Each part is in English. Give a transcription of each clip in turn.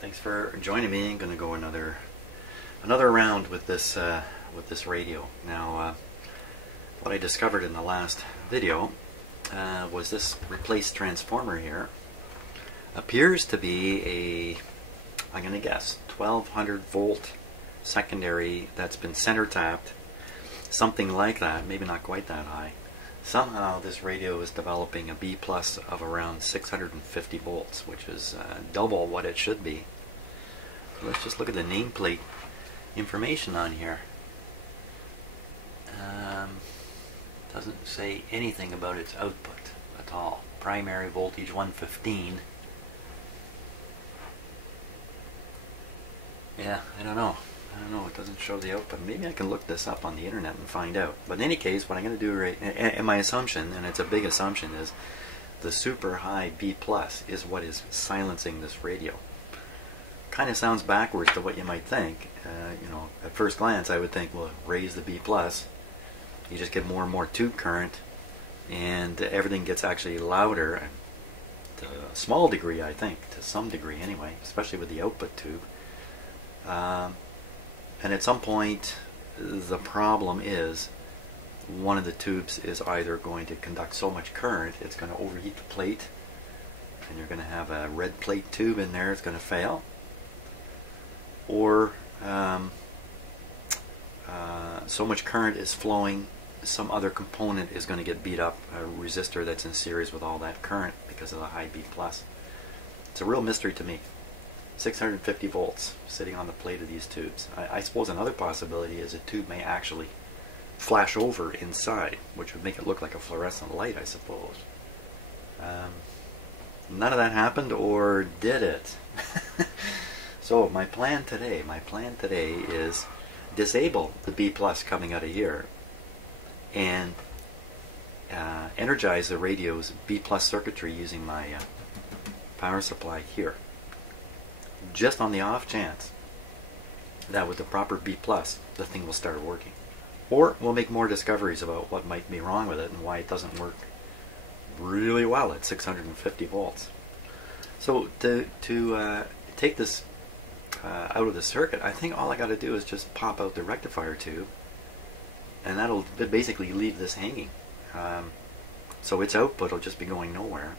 thanks for joining me. I'm going to go another round with this radio. Now, what I discovered in the last video was this replaced transformer here appears to be a, I'm going to guess, 1200 volt secondary that's been center tapped, something like that, maybe not quite that high. Somehow this radio is developing a B plus of around 650 volts, which is double what it should be. So let's just look at the nameplate information on here. Doesn't say anything about its output at all. Primary voltage 115. Yeah, I don't know, it doesn't show the output. Maybe I can look this up on the internet and find out. But in any case, what I'm going to do and my assumption, and it's a big assumption, is the super high B plus is what is silencing this radio. Kind of sounds backwards to what you might think. At first glance I would think, well, raise the B plus, you just get more and more tube current, and everything gets actually louder to a small degree, I think, to some degree anyway, especially with the output tube. And at some point the problem is one of the tubes is either going to conduct so much current it's going to overheat the plate, and you're going to have a red plate tube in there, it's going to fail, or so much current is flowing, some other component is going to get beat up, a resistor that's in series with all that current because of the high B plus. It's a real mystery to me. 650 volts sitting on the plate of these tubes. I suppose another possibility is a tube may actually flash over inside, which would make it look like a fluorescent light, I suppose. None of that happened, or did it? So my plan today is disable the B plus coming out of here and energize the radio's B plus circuitry using my power supply here. Just on the off chance that with the proper B plus the thing will start working. Or we'll make more discoveries about what might be wrong with it and why it doesn't work really well at 650 volts. So to take this out of the circuit, I think all I got to do is just pop out the rectifier tube, and that'll basically leave this hanging. So its output will just be going nowhere.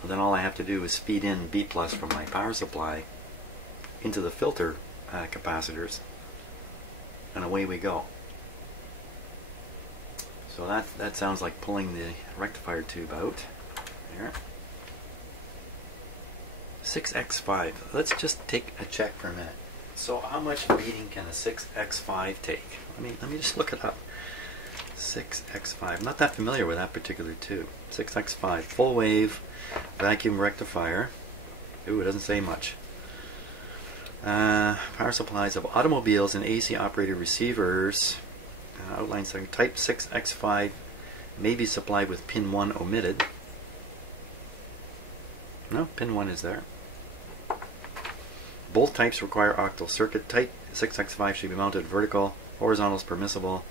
And then all I have to do is feed in B plus from my power supply into the filter capacitors, and away we go. So that sounds like pulling the rectifier tube out. Here. 6x5. Let's just take a check for a minute. So how much reading can a 6x5 take? Let me just look it up. 6x5. I'm not that familiar with that particular tube. 6x5 full wave vacuum rectifier. Ooh, it doesn't say much. Power supplies of automobiles and AC operated receivers. Outlines type 6x5 may be supplied with pin 1 omitted. No, pin 1 is there. Both types require octal circuit. Type 6x5 should be mounted vertical. Horizontal is permissible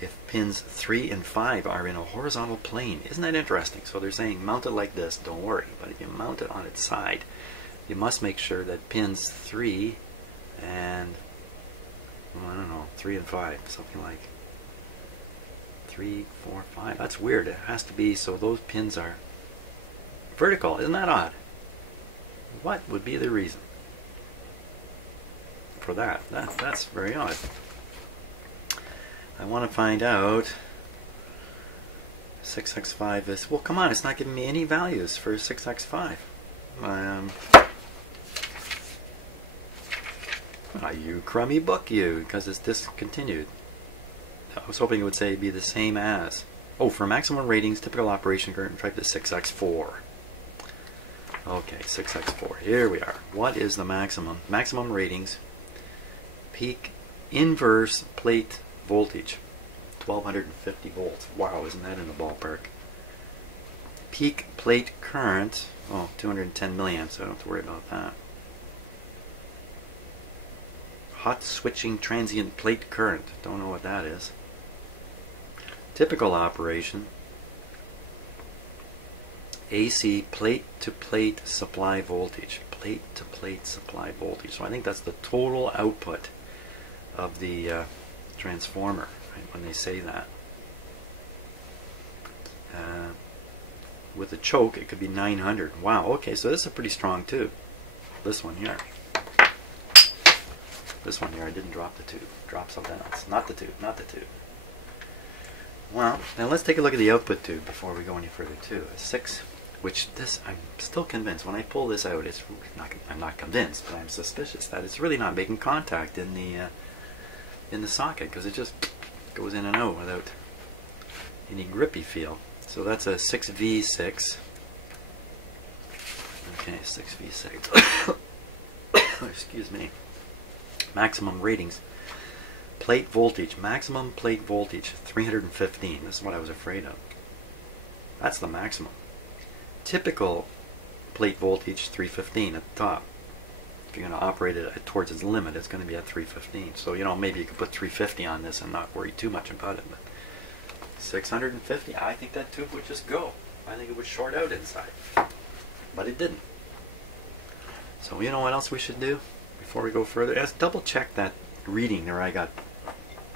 if pins 3 and 5 are in a horizontal plane. Isn't that interesting? So they're saying mount it like this, don't worry. But if you mount it on its side, you must make sure that pins 3 and, well, I don't know, 3 and 5, something like 3, 4, 5. That's weird. It has to be so those pins are vertical. Isn't that odd? What would be the reason for that? That's very odd. I want to find out. 6x5 is, well, come on, it's not giving me any values for 6x5. You crummy book, you, because it's discontinued. I was hoping it would say be the same as. Oh, for maximum ratings, typical operation current type is 6x4. Okay, 6x4. Here we are. What is the maximum? Maximum ratings. Peak inverse plate voltage, 1250 volts. Wow, isn't that in the ballpark? Peak plate current, oh, 210 milliamps. So I don't have to worry about that. Hot switching transient plate current. Don't know what that is. Typical operation, AC plate-to-plate supply voltage. Plate-to-plate supply voltage. So I think that's the total output of the transformer, right, when they say that. With a choke, it could be 900. Wow, okay, so this is a pretty strong tube. This one here. This one here, I didn't drop the tube. Drop something else. Not the tube, not the tube. Well, now let's take a look at the output tube before we go any further too. A 6, which this, I'm still convinced, when I pull this out, it's not, I'm not convinced, but I'm suspicious that it's really not making contact in the socket, because it just goes in and out without any grippy feel. So that's a 6V6. Okay, 6V6. Excuse me. Maximum ratings. Plate voltage. Maximum plate voltage 315. This is what I was afraid of. That's the maximum. Typical plate voltage 315 at the top. If you're going to operate it towards its limit, it's going to be at 315. So, you know, maybe you could put 350 on this and not worry too much about it. But 650, I think that tube would just go. I think it would short out inside. But it didn't. So you know what else we should do before we go further? Let's double check that reading there. I got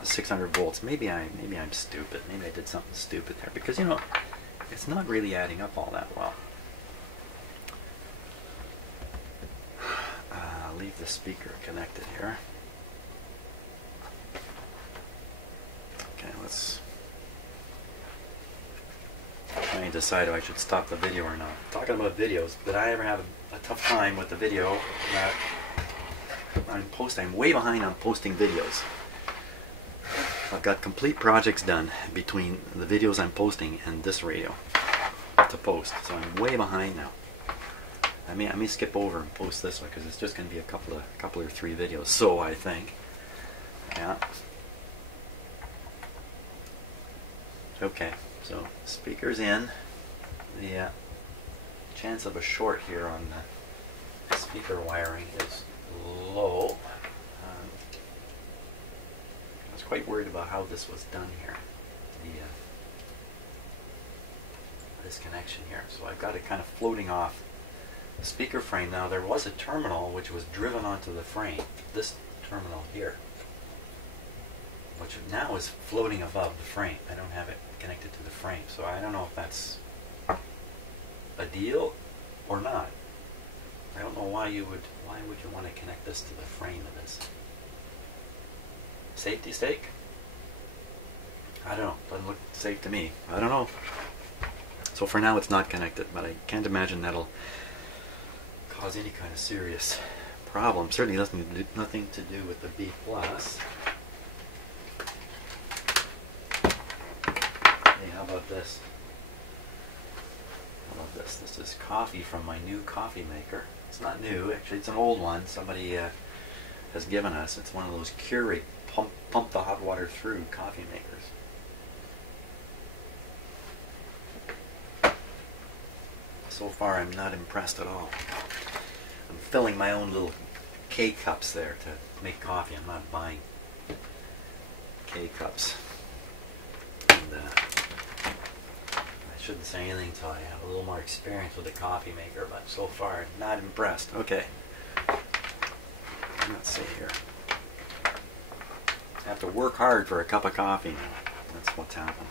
600 volts. Maybe I'm stupid. Maybe I did something stupid there, because you know it's not really adding up all that well. I'll leave the speaker connected here. Okay, let's try and decide if I should stop the video or not. Talking about videos, did I ever have a tough time with the video that I'm posting? I'm way behind on posting videos. I've got complete projects done between the videos I'm posting and this radio to post, so I'm way behind now. I may skip over and post this one because it's just going to be a couple or 3 videos. So I think, yeah. Okay, so speakers in. The chance of a short here on the speaker wiring is low. I was quite worried about how this was done here. This connection here. So I've got it kind of floating off the speaker frame. Now there was a terminal which was driven onto the frame. This terminal here, which now is floating above the frame. I don't have it connected to the frame, so I don't know if that's a deal or not. I don't know why would you want to connect this to the frame of this? Safety stake? I don't know. Doesn't look safe to me. I don't know. So for now it's not connected, but I can't imagine that'll cause any kind of serious problem. Certainly nothing to do with the B+. Hey, how about this? How about this? This is coffee from my new coffee maker. It's not new, actually it's an old one somebody has given us. It's one of those Keurig pump the hot water through coffee makers. So far I'm not impressed at all. I'm filling my own little K-cups there to make coffee. I'm not buying K-cups. And I shouldn't say anything until I have a little more experience with the coffee maker, but so far not impressed. Okay. Let's see here. I have to work hard for a cup of coffee now. That's what's happened.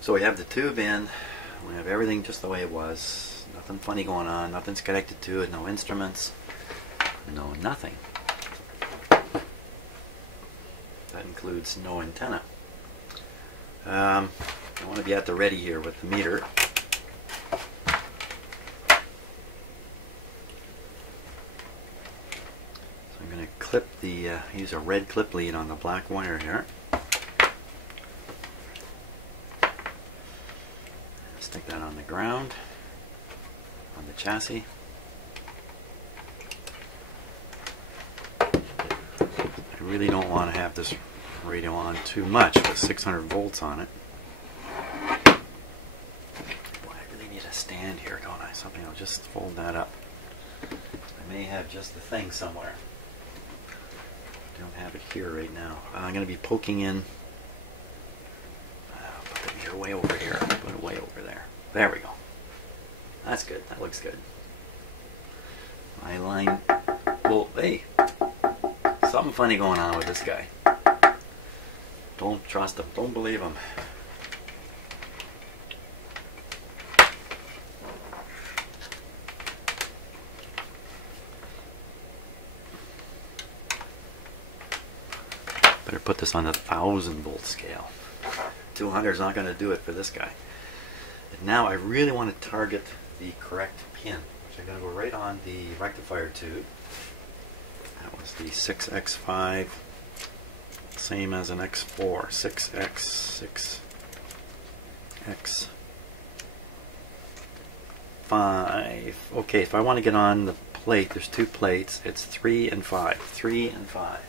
So we have the tube in. We have everything just the way it was. Nothing funny going on. Nothing's connected to it. No instruments. No nothing. That includes no antenna. I want to be at the ready here with the meter. So I'm going to clip the, use a red clip lead on the black wire here. Stick that on the ground, on the chassis. I really don't want to have this radio on too much with 600 volts on it. Boy, I really need a stand here, don't I? Something, I'll just fold that up. I may have just the thing somewhere. I don't have it here right now. I'm going to be poking in. I'll put the meter way over here. I'll put it way over there. There we go. That's good. That looks good. My line. Well, hey, something funny going on with this guy. Don't trust him. Don't believe him. Better put this on a 1,000-volt scale. 200 is not going to do it for this guy. And now I really want to target the correct pin, which I'm going to go right on the rectifier tube. That was the 6x5, same as an x4, 6x, 6x5. Okay, if I want to get on the plate, there's two plates, it's 3 and 5, 3 and 5.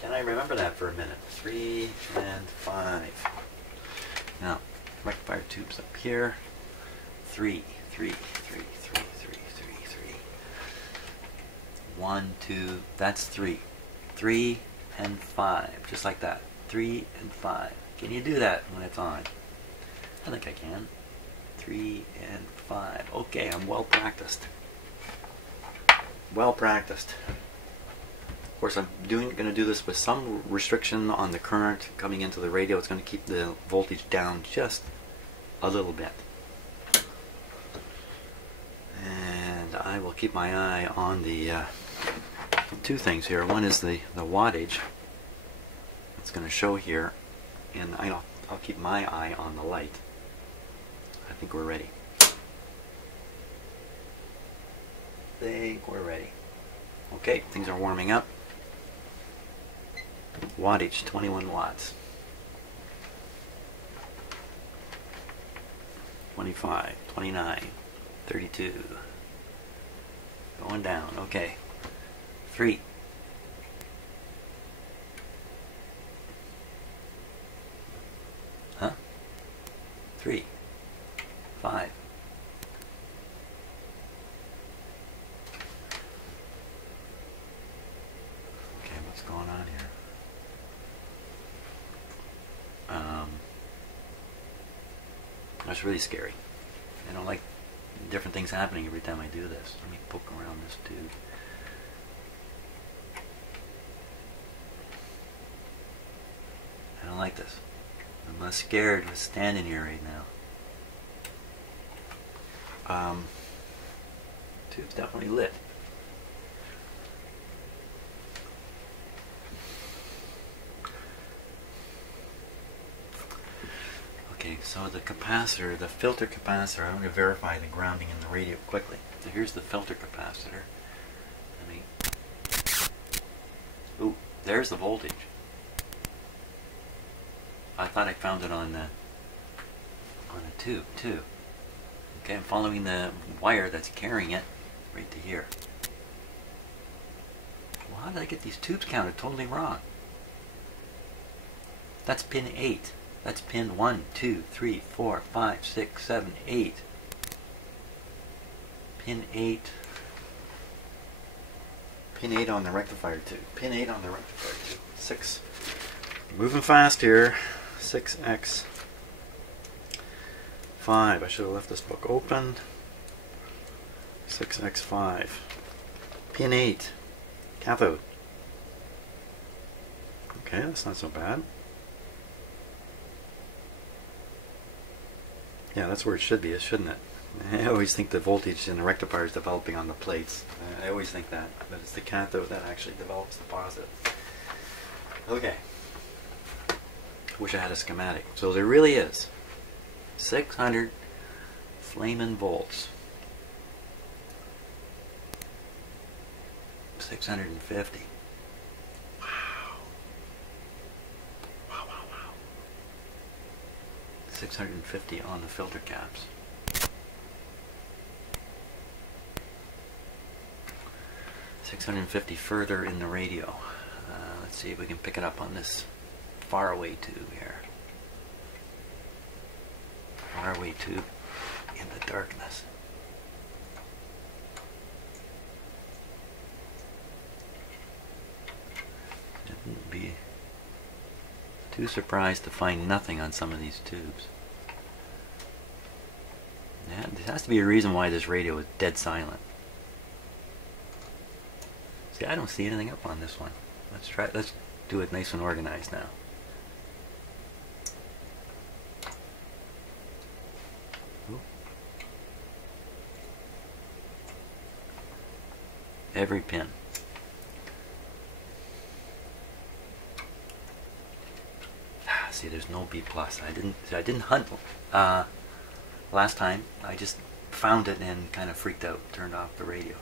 Can I remember that for a minute? 3 and 5. Now, rectifier tube's up here. 3, 3, 3, 3, 3, 3, 3. 1, 2, that's 3. 3 and 5, just like that. 3 and 5. Can you do that when it's on? I think I can. 3 and 5. Okay, I'm well practiced. Well practiced. Of course, I'm going to do this with some restriction on the current coming into the radio. It's going to keep the voltage down just a little bit. And I will keep my eye on the two things here. One is the wattage. It's going to show here, and I'll keep my eye on the light. I think we're ready. Okay, things are warming up. Wattage, 21 watts. 25, 29, 32. Going down, okay. 3. Huh? 3. 5. Okay, what's going on here? That's really scary. I don't like different things happening every time I do this. Let me poke around this tube. I don't like this. I'm less scared with standing here right now. Tube's definitely lit. Okay, so the capacitor, the filter capacitor, I'm going to verify the grounding in the radio quickly. So here's the filter capacitor. Ooh, there's the voltage. I thought I found it on a tube too. Okay, I'm following the wire that's carrying it right to here. Well, how did I get these tubes counted totally wrong? That's pin 8. That's pin 1, 2, 3, 4, 5, 6, 7, 8. Pin 8. Pin 8 on the rectifier tube. Pin 8 on the rectifier tube. 6. Moving fast here. 6x. 5. I should have left this book open. 6x5. Pin 8. Cathode. Okay, that's not so bad. Yeah, that's where it should be, shouldn't it? I always think the voltage in the rectifier is developing on the plates. I always think that, but it's the cathode that actually develops the positive. Okay. Wish I had a schematic. So there really is 600 flamin' volts. 650. Wow. Wow, wow, wow. 650 on the filter caps. $650 further in the radio. Let's see if we can pick it up on this faraway tube here. Faraway tube in the darkness. Shouldn't be too surprised to find nothing on some of these tubes. has to be a reason why this radio is dead silent. See, I don't see anything up on this one. Let's do it nice and organized now. Ooh. Every pin. See, there's no B plus. I didn't hunt last time. I just found it and kind of freaked out, turned off the radio.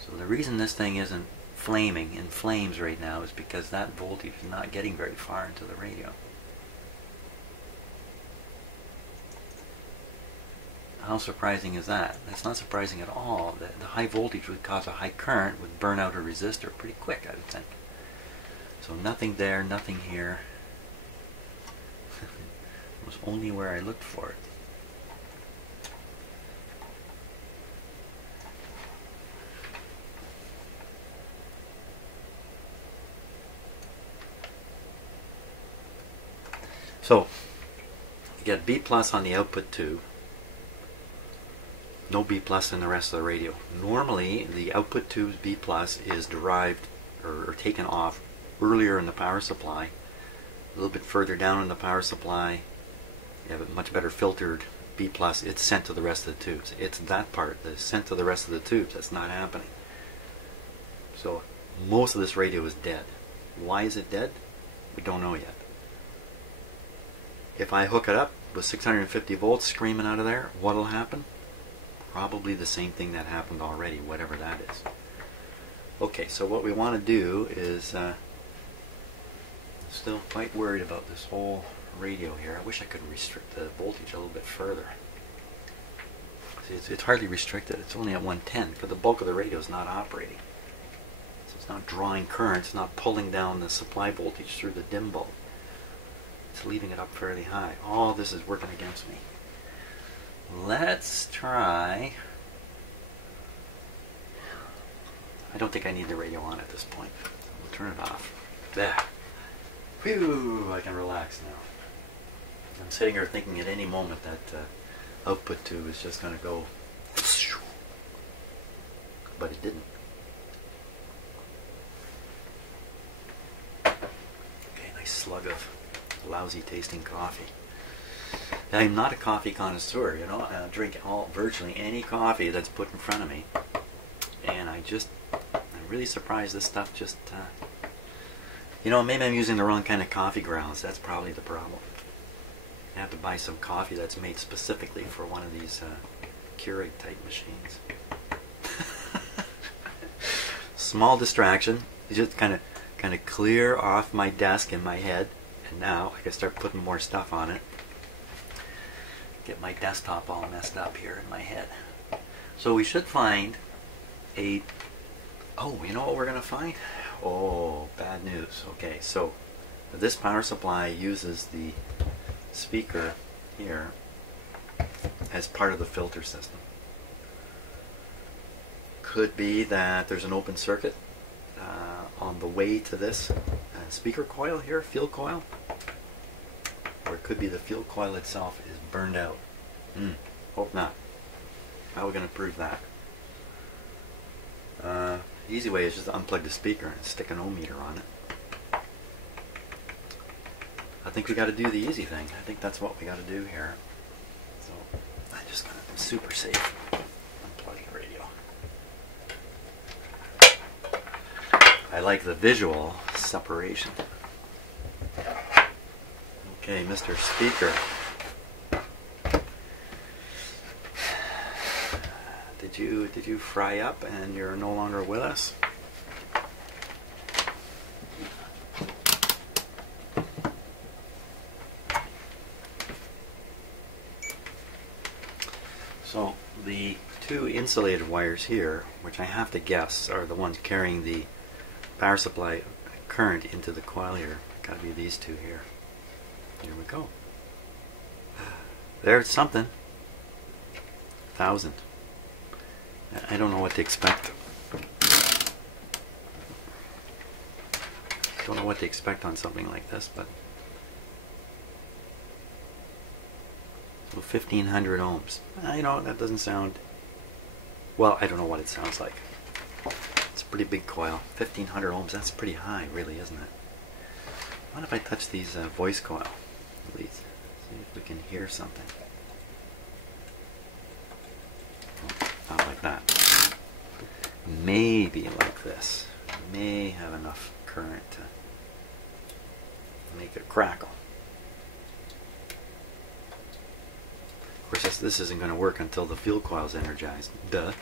So the reason this thing isn't flaming in flames right now is because that voltage is not getting very far into the radio. How surprising is that? That's not surprising at all. The high voltage would cause a high current, would burn out a resistor pretty quick, I would think. So nothing there, nothing here. It was only where I looked for it. So, you get B plus on the output tube, no B plus in the rest of the radio. Normally, the output tube's B plus is derived or taken off earlier in the power supply. A little bit further down in the power supply, you have a much better filtered B plus. It's sent to the rest of the tubes. It's that part that's sent to the rest of the tubes that's not happening. So, most of this radio is dead. Why is it dead? We don't know yet. If I hook it up with 650 volts screaming out of there, what'll happen? Probably the same thing that happened already, whatever that is. Okay, so what we want to do is, still quite worried about this whole radio here. I wish I could restrict the voltage a little bit further. See, it's hardly restricted. It's only at 110 because the bulk of the radio is not operating. So it's not drawing current. It's not pulling down the supply voltage through the dim bulb. It's leaving it up fairly high. All this is working against me. Let's try. I don't think I need the radio on at this point. We'll turn it off. There. Phew, I can relax now. I'm sitting here thinking at any moment that output tube is just going to go, but it didn't. Okay, nice slug of lousy tasting coffee. I'm not a coffee connoisseur, you know. I drink virtually any coffee that's put in front of me, and I'm really surprised this stuff just, you know, maybe I'm using the wrong kind of coffee grounds. That's probably the problem. I have to buy some coffee that's made specifically for one of these Keurig type machines. Small distraction. Just kind of clear off my desk in my head, and now I can start putting more stuff on it. Get my desktop all messed up here in my head. So we should find a... Oh, you know what we're going to find? Oh, bad news. Okay, so this power supply uses the speaker here as part of the filter system. Could be that there's an open circuit on the way to this speaker coil here, field coil. Or it could be the field coil itself is burned out. Hope not. How are we going to prove that? The easy way is just to unplug the speaker and stick an ohm meter on it. I think we got to do the easy thing. I think that's what we got to do here. So I'm just going to be super safe. Unplugging the radio. I like the visual separation. Okay, Mr. Speaker. Did you fry up and you're no longer with us? So the two insulated wires here, which I have to guess are the ones carrying the power supply current into the coil here. Gotta be these two here. Here we go. There's something. 1,000. I don't know what to expect. Don't know what to expect on something like this, but So 1500 ohms. You know, that doesn't sound... Well, I don't know what it sounds like. It's a pretty big coil. 1500 ohms, that's pretty high, really, isn't it? What if I touch these voice coil leads? See if we can hear something. Not like that. Maybe like this. May have enough current to make it crackle. Of course, this isn't going to work until the field coil is energized. Duh.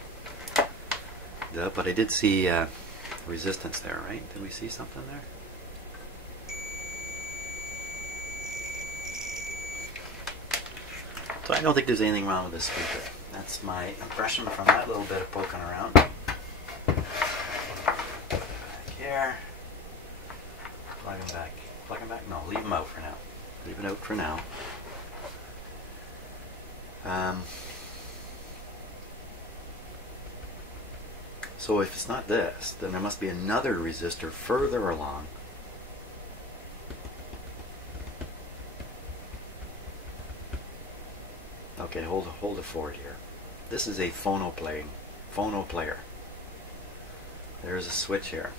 Duh, but I did see resistance there, right? Did we see something there? So I don't think there's anything wrong with this speaker. That's my impression from that little bit of poking around. Back here. Plug him back. Plug him back? No, leave him out for now. Leave it out for now. So if it's not this, then there must be another resistor further along. Okay, hold it forward here. This is a phono player. There's a switch here.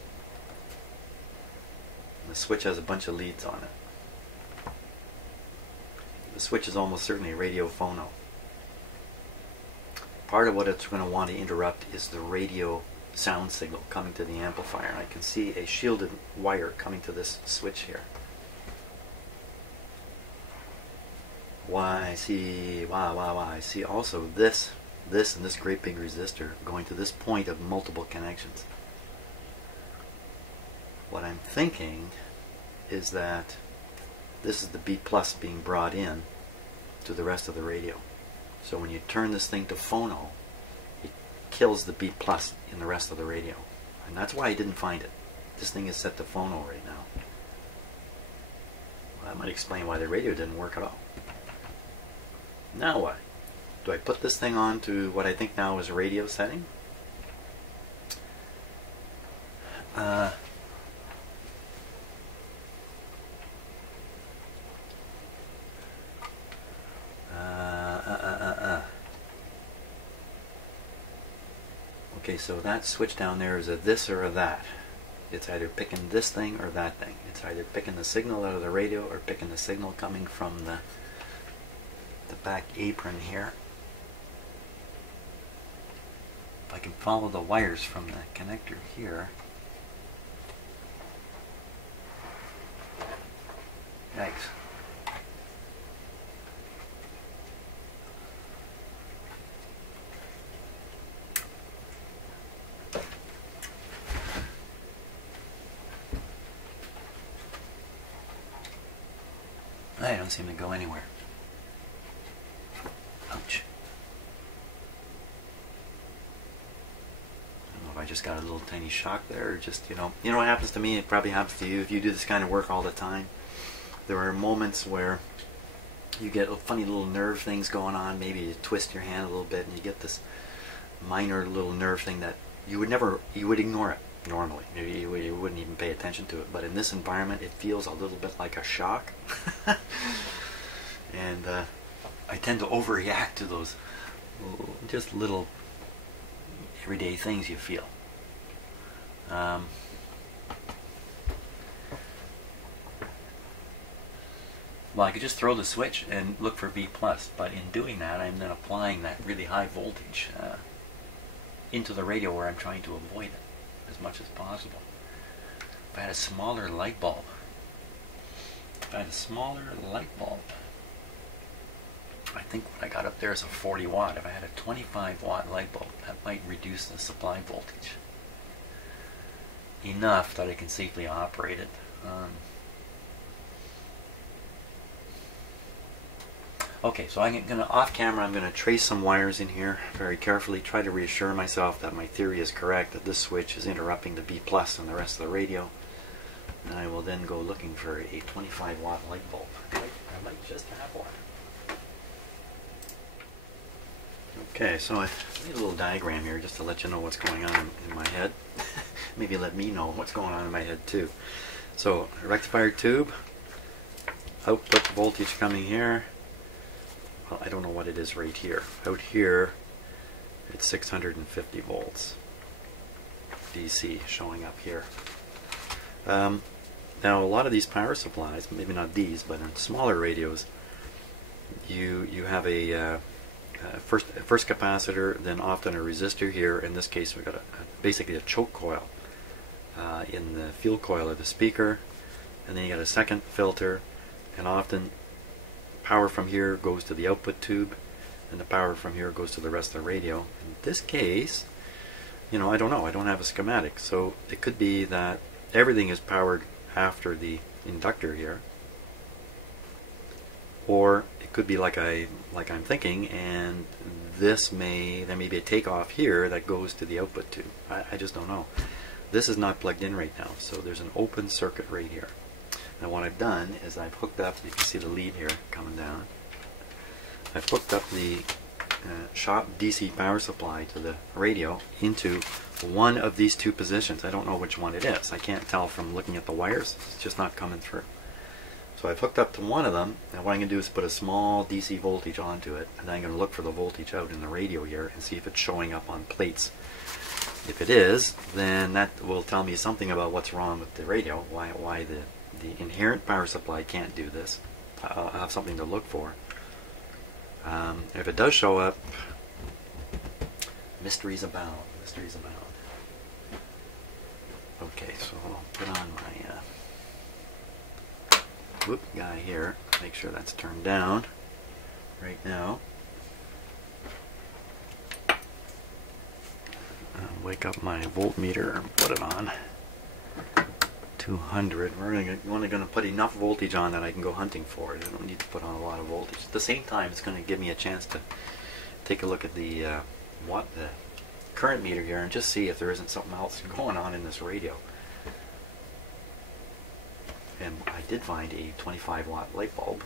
The switch has a bunch of leads on it. The switch is almost certainly a radio phono. Part of what it's going to want to interrupt is the radio sound signal coming to the amplifier. And I can see a shielded wire coming to this switch here. I see also this and this great big resistor going to this point of multiple connections. What I'm thinking is that this is the B plus being brought in to the rest of the radio. So when you turn this thing to phono, it kills the B plus in the rest of the radio. And that's why I didn't find it. This thing is set to phono right now. Well, that might explain why the radio didn't work at all. Now what? Do I put this thing on to what I think now is a radio setting? Okay, so that switch down there is a this or a that. It's either picking this thing or that thing. It's either picking the signal out of the radio or picking the signal coming from the back apron here. If I can follow the wires from the connector here. Yikes. I don't seem to go anywhere. Ouch. I don't know if I just got a little tiny shock there, or just, you know what happens to me, it probably happens to you if you do this kind of work all the time. There are moments where you get funny little nerve things going on. Maybe you twist your hand a little bit and you get this minor little nerve thing that you would ignore it normally. Maybe you wouldn't even pay attention to it. But in this environment, it feels a little bit like a shock. And I tend to overreact to those just little everyday things you feel. Well, I could just throw the switch and look for B+, but in doing that, I'm then applying that really high voltage into the radio where I'm trying to avoid it as much as possible. If I had a smaller light bulb, I think what I got up there is a 40 watt. If I had a 25 watt light bulb, that might reduce the supply voltage enough that I can safely operate it. Okay, so off camera, I'm going to trace some wires in here very carefully, try to reassure myself that my theory is correct, that this switch is interrupting the B+ and the rest of the radio. And I will then go looking for a 25 watt light bulb. I might just have one. Okay, so I made a little diagram here just to let you know what's going on in my head. Maybe let me know what's going on in my head too. So, rectifier tube, output voltage coming here, well, I don't know what it is right here. Out here, it's 650 volts DC showing up here. Now, a lot of these power supplies, maybe not these, but in smaller radios, you have a first capacitor, then often a resistor here. In this case, we've got basically a choke coil in the field coil of the speaker, and then you got a second filter, and often power from here goes to the output tube, and the power from here goes to the rest of the radio. In this case, you know, I don't know. I don't have a schematic, so it could be that everything is powered after the inductor here, or it could be like I'm thinking, and there may be a takeoff here that goes to the output tube. I just don't know. This is not plugged in right now, so there's an open circuit right here. Now what I've done is I've hooked up, you can see the lead here coming down. I've hooked up the shop DC power supply to the radio into one of these two positions. I don't know which one it is. I can't tell from looking at the wires. It's just not coming through. So I've hooked up to one of them, and what I'm going to do is put a small DC voltage onto it, and then I'm going to look for the voltage out in the radio here and see if it's showing up on plates. If it is, then that will tell me something about what's wrong with the radio, why the inherent power supply can't do this. I'll have something to look for. If it does show up, mysteries abound. Mysteries abound. Okay, so I'll put on my whoop guy here. Make sure that's turned down right now. Wake up my voltmeter and put it on 200. We're only going to put enough voltage on that I can go hunting for it. I don't need to put on a lot of voltage. At the same time, it's going to give me a chance to take a look at the current meter here and just see if there isn't something else going on in this radio. And I did find a 25 watt light bulb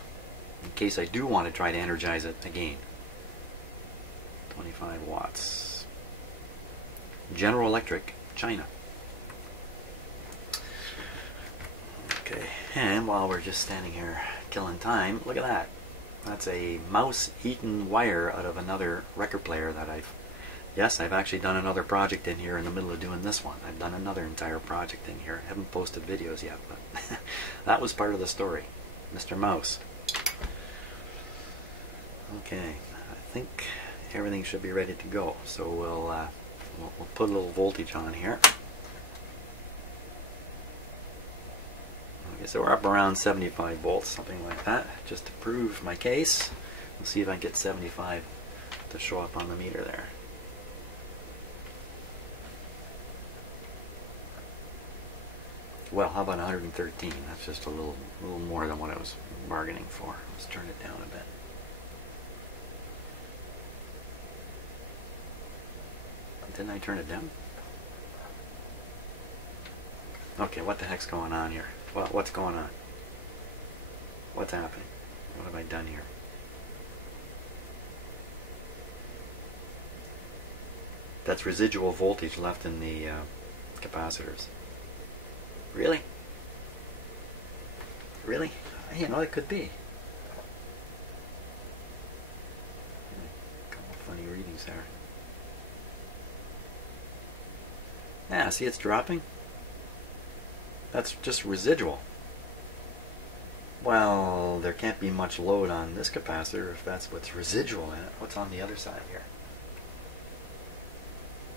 in case I do want to try to energize it again. 25 watts. General Electric, China. Okay, and while we're just standing here killing time, look at that. That's a mouse-eaten wire out of another record player that I've actually done another project in here in the middle of doing this one. I've done another entire project in here. I haven't posted videos yet, but that was part of the story. Mr. Mouse. Okay, I think everything should be ready to go. So we'll put a little voltage on here. Okay, so we're up around 75 volts, something like that, just to prove my case. We'll see if I can get 75 to show up on the meter there. Well, how about 113? That's just a little more than what I was bargaining for. Let's turn it down a bit. Didn't I turn it down? Okay, what the heck's going on here? What's going on? What's happening? What have I done here? That's residual voltage left in the capacitors. Really? Really? You know, it could be. A couple of funny readings there. Yeah, see it's dropping? That's just residual. Well, there can't be much load on this capacitor if that's what's residual in it. What's on the other side here?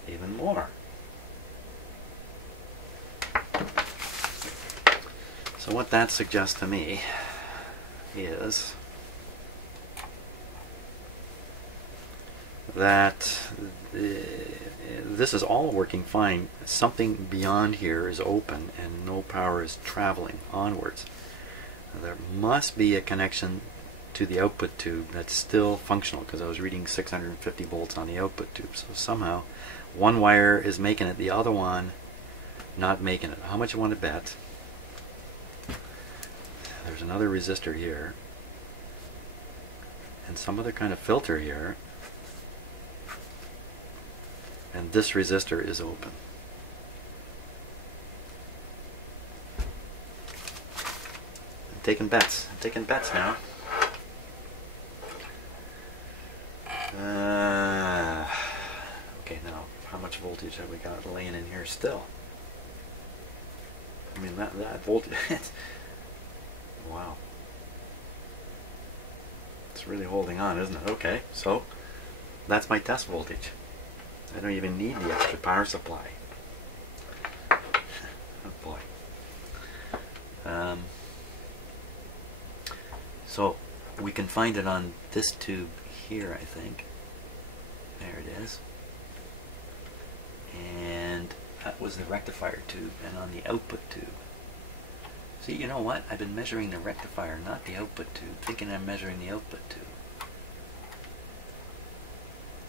Even more. So what that suggests to me is that this is all working fine. Something beyond here is open and no power is traveling onwards. There must be a connection to the output tube that's still functional, because I was reading 650 volts on the output tube. So somehow one wire is making it, the other one not making it. How much you want to bet? There's another resistor here and some other kind of filter here, and this resistor is open. I'm taking bets now. Okay, now how much voltage have we got laying in here still? I mean, that voltage, wow. It's really holding on, isn't it? Okay, so that's my test voltage. I don't even need the extra power supply. Oh boy. So we can find it on this tube here, I think. There it is. And that was the rectifier tube, and on the output tube. See, you know what? I've been measuring the rectifier, not the output tube, thinking I'm measuring the output tube.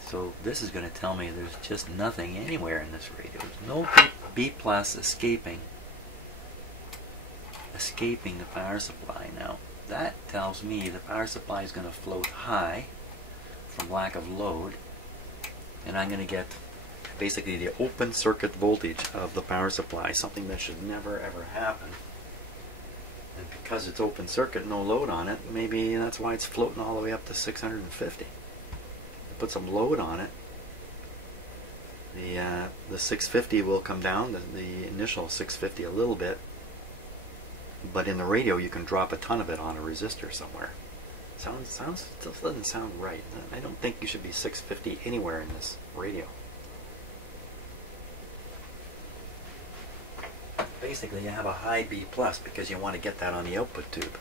So this is going to tell me there's just nothing anywhere in this radio. There's no B plus escaping the power supply. Now that tells me the power supply is going to float high from lack of load, and I'm going to get basically the open circuit voltage of the power supply, something that should never ever happen. And because it's open circuit, no load on it, maybe that's why it's floating all the way up to 650. Put some load on it, the 650 will come down, the initial 650 a little bit, but in the radio you can drop a ton of it on a resistor somewhere. Still doesn't sound right. I don't think you should be 650 anywhere in this radio. Basically you have a high B plus because you want to get that on the output tube.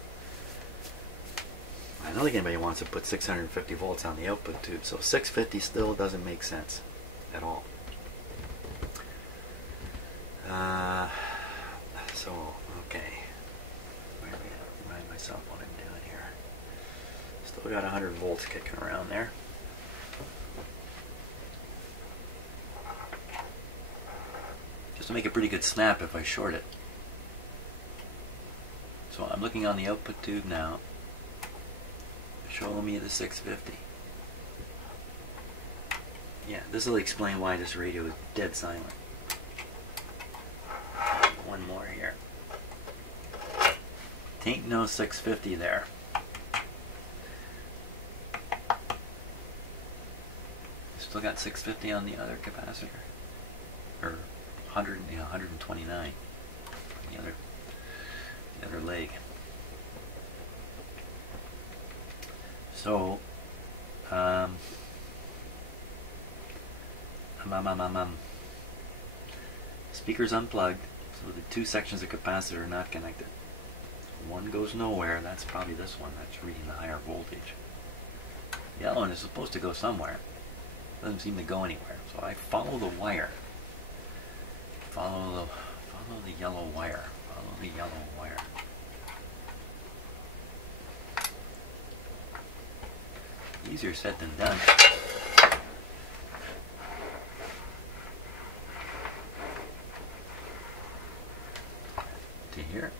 I don't think anybody wants to put 650 volts on the output tube, so 650 still doesn't make sense at all. So, okay. Remind myself what I'm doing here. Still got 100 volts kicking around there. Just to make a pretty good snap if I short it. So I'm looking on the output tube now. Show me the 650. Yeah, this will explain why this radio is dead silent. One more here. Ain't no 650 there. Still got 650 on the other capacitor, or 129. The other leg. So, speaker's unplugged, so the two sections of capacitor are not connected. One goes nowhere, that's probably this one that's reading the higher voltage. The other one is supposed to go somewhere. Doesn't seem to go anywhere. So I follow the wire. Follow the yellow wire. Follow the yellow wire. Easier said than done. To here?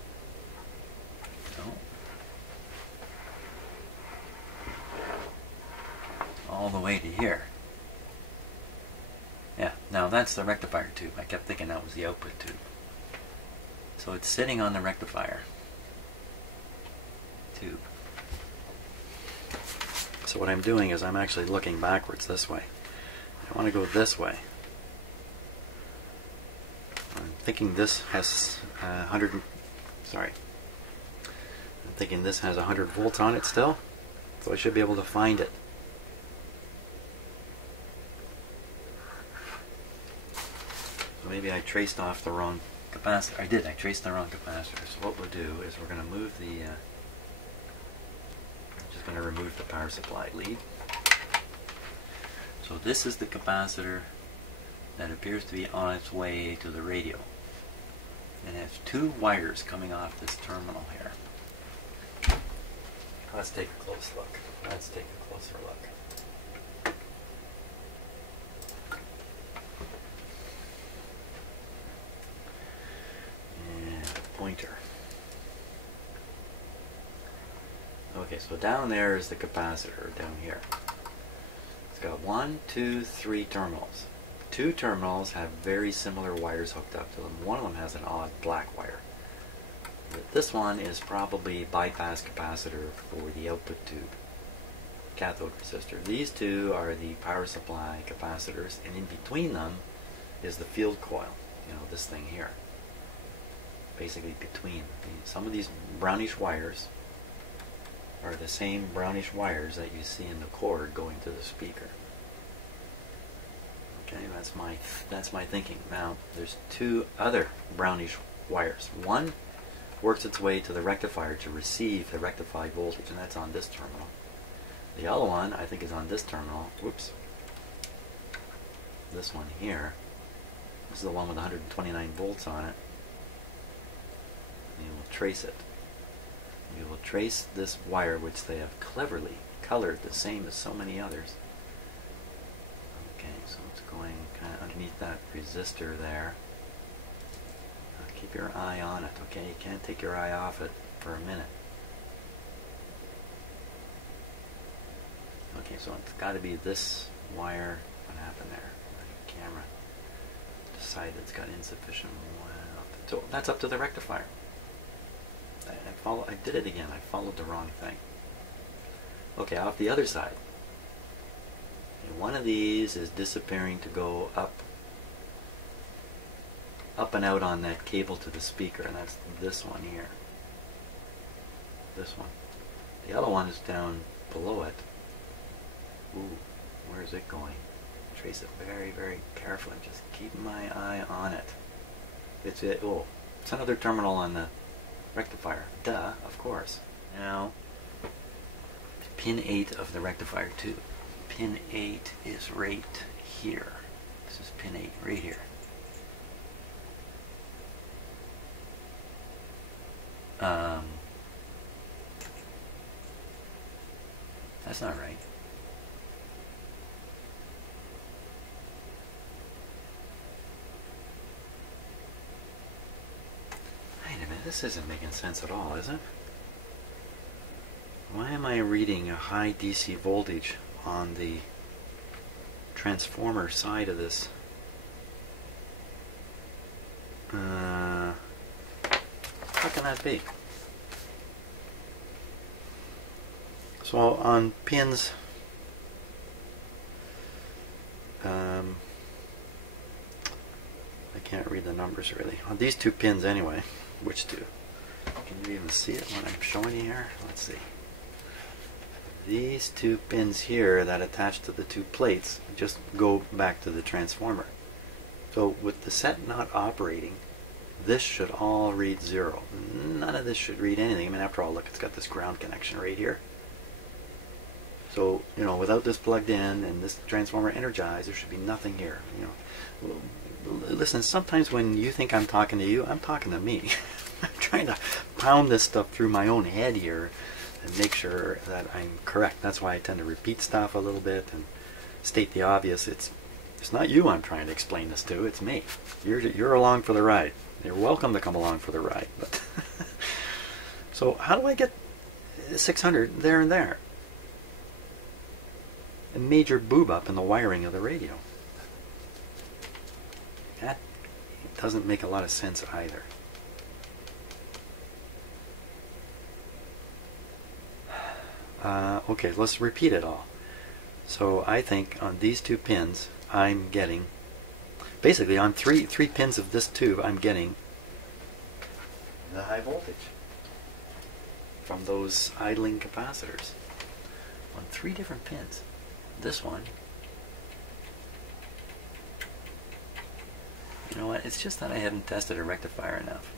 No. All the way to here. Yeah, now that's the rectifier tube. I kept thinking that was the output tube. So it's sitting on the rectifier tube. So what I'm doing is I'm actually looking backwards this way. I want to go this way. I'm thinking this has 100. Sorry. I'm thinking this has 100 volts on it still, so I should be able to find it. So maybe I traced off the wrong capacitor. I did. I traced the wrong capacitor. So what we'll do is we're going to move the. Going to remove the power supply lead. So this is the capacitor that appears to be on its way to the radio. And it has two wires coming off this terminal here. Let's take a close look. Let's take a closer look. And pointer. Okay, so down there is the capacitor, down here. It's got 1, 2, 3 terminals. 2 terminals have very similar wires hooked up to them. One of them has an odd black wire. But this one is probably bypass capacitor for the output tube. cathode resistor. These two are the power supply capacitors, and in between them is the field coil, you know, this thing here. Basically between. Some of these brownish wires are the same brownish wires that you see in the cord going to the speaker. Okay, that's my thinking. Now, there's two other brownish wires. One works its way to the rectifier to receive the rectified voltage, and that's on this terminal. The other one, I think, is on this terminal. Whoops. This one here. This is the one with 129 volts on it. You will trace it. You will trace this wire, which they have cleverly colored the same as so many others. Okay, so it's going kind of underneath that resistor there. Keep your eye on it, okay? You can't take your eye off it for a minute. Okay, so it's got to be this wire. What happened there? The camera decided it's got insufficient. So that's up to the rectifier. I did it again. I followed the wrong thing. Okay, off the other side. And one of these is disappearing to go up and out on that cable to the speaker, and that's this one here. This one. The other one is down below it. Ooh, where is it going? Trace it very, very carefully. Just keep my eye on it. Oh, it's another terminal on the rectifier. Duh, of course. Now, pin 8 of the rectifier 2. Pin 8 is right here. This is pin 8 right here. That's not right. Wait a minute, this isn't making sense at all, is it? Why am I reading a high DC voltage on the transformer side of this? How can that be? So on pins, I can't read the numbers really. On these two pins anyway, which two? Can you even see it when I'm showing you here? Let's see. These two pins here that attach to the two plates just go back to the transformer. So with the set not operating, this should all read 0. None of this should read anything. I mean, after all, look, it's got this ground connection right here. So, you know, without this plugged in and this transformer energized, there should be nothing here. You know, listen, sometimes when you think I'm talking to you, I'm talking to me. I'm trying to pound this stuff through my own head here and make sure that I'm correct. That's why I tend to repeat stuff a little bit and state the obvious. It's not you I'm trying to explain this to. It's me. You're along for the ride. You're welcome to come along for the ride. But so how do I get 600 there and there? A major boob up in the wiring of the radio. That doesn't make a lot of sense either. Okay, let's repeat it all. So I think on these two pins I'm getting, basically on three pins of this tube I'm getting the high voltage from those idling capacitors on 3 different pins. This one, you know what, it's just that I haven't tested a rectifier enough.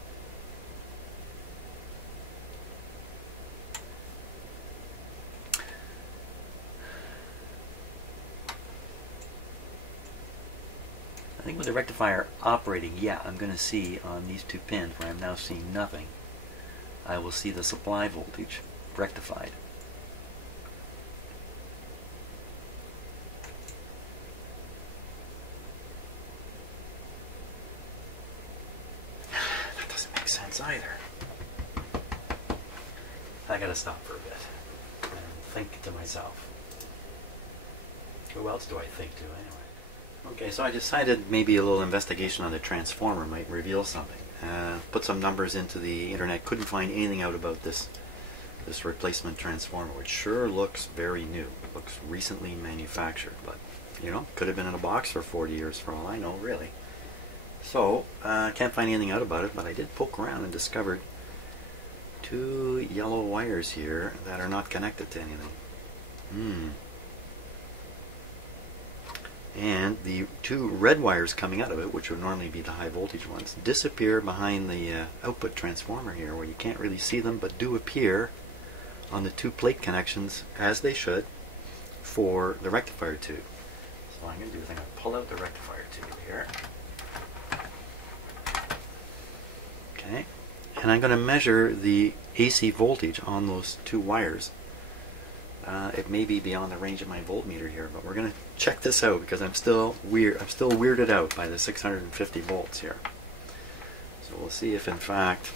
I think with the rectifier operating, yeah, I'm going to see on these 2 pins where I'm now seeing nothing, I will see the supply voltage rectified. Either. I gotta stop for a bit and think to myself. Who else do I think to anyway? Okay, so I decided maybe a little investigation on the transformer might reveal something. Put some numbers into the internet, couldn't find anything out about this this replacement transformer, which sure looks very new. It looks recently manufactured, but you know, could have been in a box for 40 years for all I know, really. So, can't find anything out about it, but I did poke around and discovered two yellow wires here that are not connected to anything. And the two red wires coming out of it, which would normally be the high voltage ones, disappear behind the output transformer here, where you can't really see them, but do appear on the two plate connections, as they should, for the rectifier tube. So what I'm going to do is I'm going to pull out the rectifier tube here. Okay, and I'm going to measure the AC voltage on those two wires. It may be beyond the range of my voltmeter here, but we're going to check this out because I'm still weirded out by the 650 volts here. So we'll see if in fact,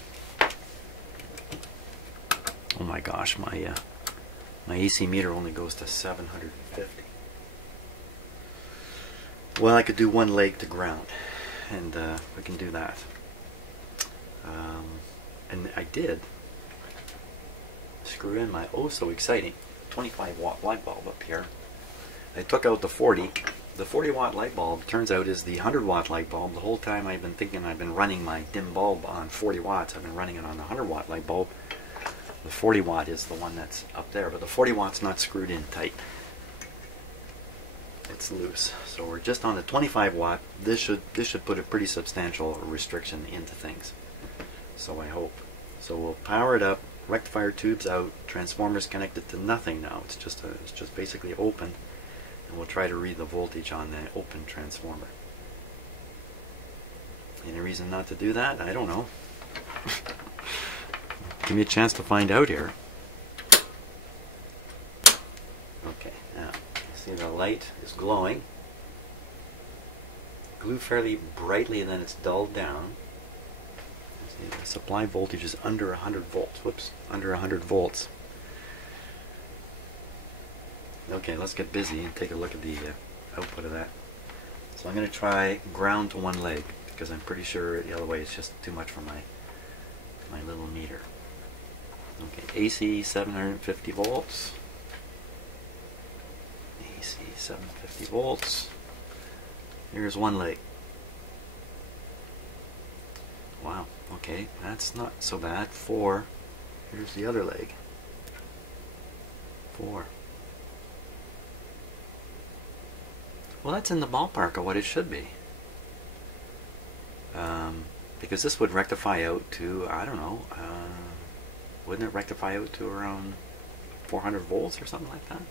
oh my gosh, my AC meter only goes to 750. Well, I could do one leg to ground, and we can do that. And I did screw in my oh so exciting 25 watt light bulb up here. I took out the 40. The 40 watt light bulb turns out is the 100 watt light bulb. The whole time I've been thinking I've been running my dim bulb on 40 watts. I've been running it on the 100 watt light bulb. The 40 watt is the one that's up there, but the 40 watt's not screwed in tight. It's loose. So we're just on the 25 watt. This should put a pretty substantial restriction into things. So I hope. So we'll power it up. Rectifier tubes out. Transformers connected to nothing now. It's just basically open, and we'll try to read the voltage on the open transformer. Any reason not to do that? I don't know. Give me a chance to find out here. Okay, now you see the light is glowing. Glue fairly brightly, and then it's dulled down. The supply voltage is under 100 volts. Whoops, under 100 volts. Okay, let's get busy and take a look at the output of that. So I'm going to try ground to one leg, because I'm pretty sure the other way is just too much for my little meter. Okay, AC 750 volts. AC 750 volts. Here's one leg. Wow, okay, that's not so bad. 4. Here's the other leg. 4. Well, that's in the ballpark of what it should be. Because this would rectify out to, I don't know, wouldn't it rectify out to around 400 volts or something like that?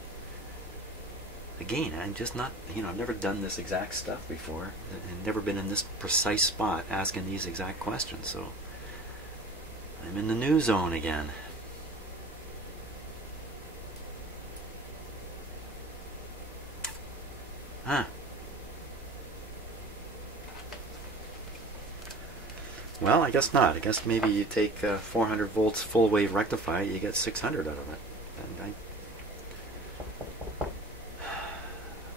Again, I'm just not, I've never done this exact stuff before, and never been in this precise spot asking these exact questions, so I'm in the new zone again. Huh. Well, I guess not. I guess maybe you take 400 volts full wave rectifier, you get 600 out of it. And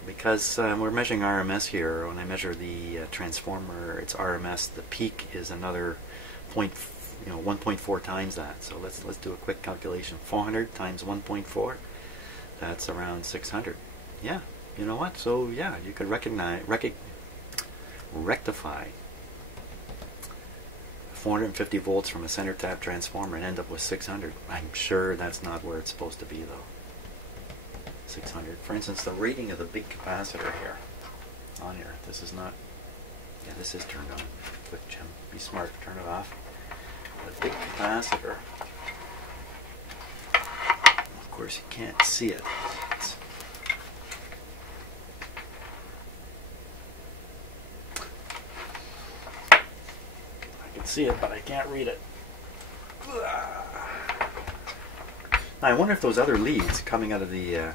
because we're measuring RMS here, when I measure the transformer, it's RMS. The peak is another 1.4 times that. So let's do a quick calculation. 400 times 1.4, that's around 600. Yeah, you know what? So yeah, you could rectify 450 volts from a center tap transformer and end up with 600. I'm sure that's not where it's supposed to be though. 600. For instance, the rating of the big capacitor here, on here, this is not, yeah, this is turned on. Quick, Jim, be smart, turn it off. The big capacitor, of course you can't see it. I can see it, but I can't read it. Now, I wonder if those other leads coming out of the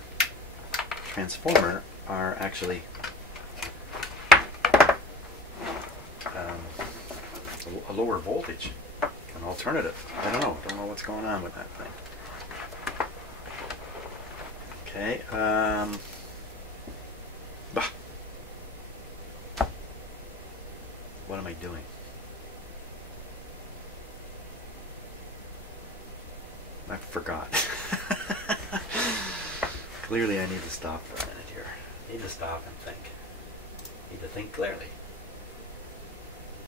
transformer are actually a lower voltage, an alternative. I don't know what's going on with that thing. Okay, what am I doing? I forgot. Clearly I need to stop for a minute here. Need to stop and think. Need to think clearly.